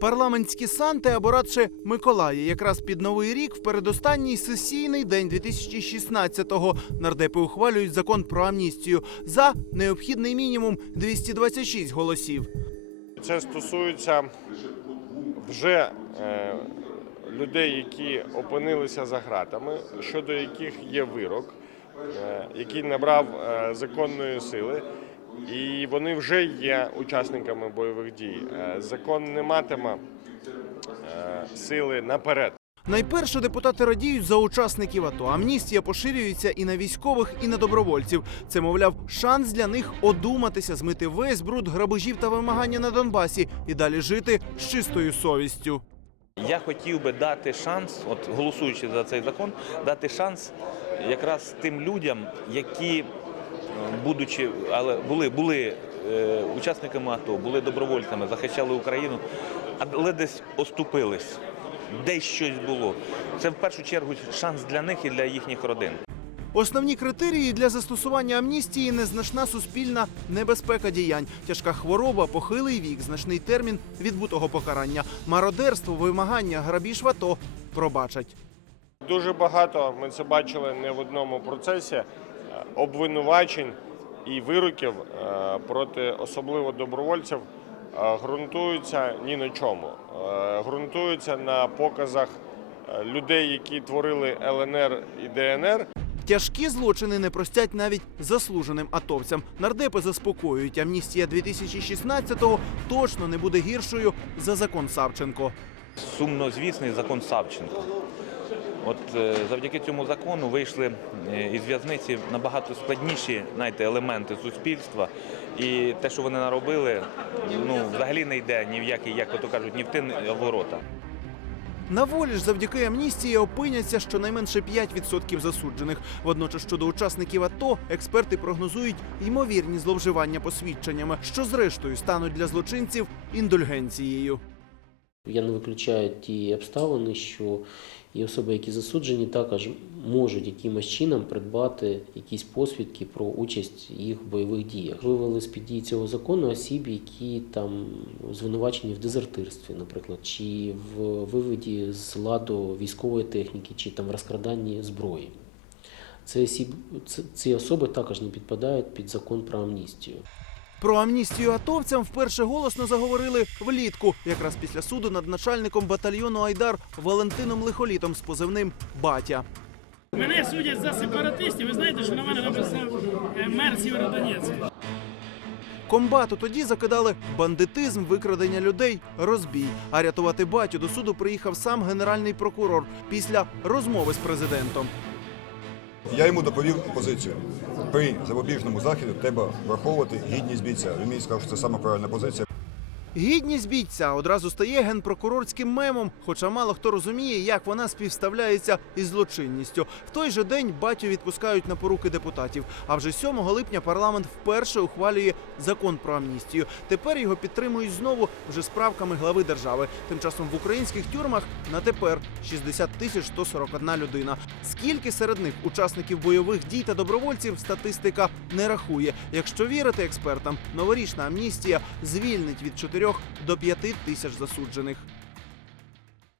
Парламентські санти або радше Миколаї, якраз під новий рік, в передостанній сесійний день 2016-го нардепи ухвалюють закон про амністію. За необхідний мінімум 226 голосів. Це стосується вже е, людей, які опинилися за ґратами, щодо яких є вирок, е, який набрав е, законної сили, і вони вже є учасниками бойових дій. Е, закон не матиме е, сили наперед. Найперше депутати радіють за учасників АТО. Амністія поширюється і на військових, і на добровольців. Це, мовляв, шанс для них одуматися, змити весь бруд грабежів та вимагання на Донбасі і далі жити з чистою совістю. Я хотів би дати шанс, от голосуючи за цей закон, дати шанс якраз тим людям, які, будучи, але були, були е, учасниками АТО, були добровольцями, захищали Україну, але десь оступились, десь щось було. Це в першу чергу шанс для них і для їхніх родин. Основні критерії для застосування амністії незначна суспільна небезпека діянь, тяжка хвороба, похилий вік, значний термін відбутого покарання, мародерство, вимагання, грабіж в АТО пробачать. Дуже багато ми це бачили не в одному процесі обвинувачень і вироків е, проти особливо добровольців е, ґрунтуються ні на чому. Е, Ґрунтуються на показах людей, які творили ЛНР і ДНР. Тяжкі злочини не простять навіть заслуженим атовцям. Нардепи заспокоюють. Амністія 2016-го точно не буде гіршою за закон Савченко. сумнозвісний закон Савченко. От е, завдяки цьому закону вийшли е, із в'язниці набагато складніші знаєте, елементи суспільства. І те, що вони наробили, ну взагалі не йде ні в який, як ото кажуть, ні в ти, ворота. На волі ж завдяки амністії опиняться щонайменше 5% засуджених. Водночас щодо учасників АТО експерти прогнозують ймовірні зловживання посвідченнями, що зрештою стануть для злочинців індульгенцією. Я не виключаю ті обставини, що і особи, які засуджені, також можуть якимось чином придбати якісь посвідки про участь їх в бойових діях. Вивели з під дії цього закону осіб, які там звинувачені в дезертирстві, наприклад, чи в виводі з ладу військової техніки, чи там розкраданні зброї. Осіб, ці особи також не підпадають під закон про амністію. Про амністію атовцям вперше голосно заговорили влітку, якраз після суду над начальником батальйону Айдар Валентином Лихолітом з позивним Батя. Мене судять за сепаратистів. Ви знаєте, що на мене написав е, мер Сєвєродонецька. Комбату тоді закидали бандитизм, викрадення людей, розбій. А рятувати батю до суду приїхав сам генеральний прокурор після розмови з президентом. Я йому доповів позицію. При запобіжному заході треба враховувати гідність бійця. Він мені сказав, що це саме правильна позиція. Гідність бійця одразу стає генпрокурорським мемом, хоча мало хто розуміє, як вона співставляється із злочинністю. В той же день батю відпускають на поруки депутатів. А вже 7 липня парламент вперше ухвалює закон про амністію. Тепер його підтримують знову вже з правками глави держави. Тим часом в українських тюрмах на тепер 60 тисяч 141 людина. Скільки серед них учасників бойових дій та добровольців статистика не рахує. Якщо вірити експертам, новорічна амністія звільнить від 4 до 5 тисяч засуджених.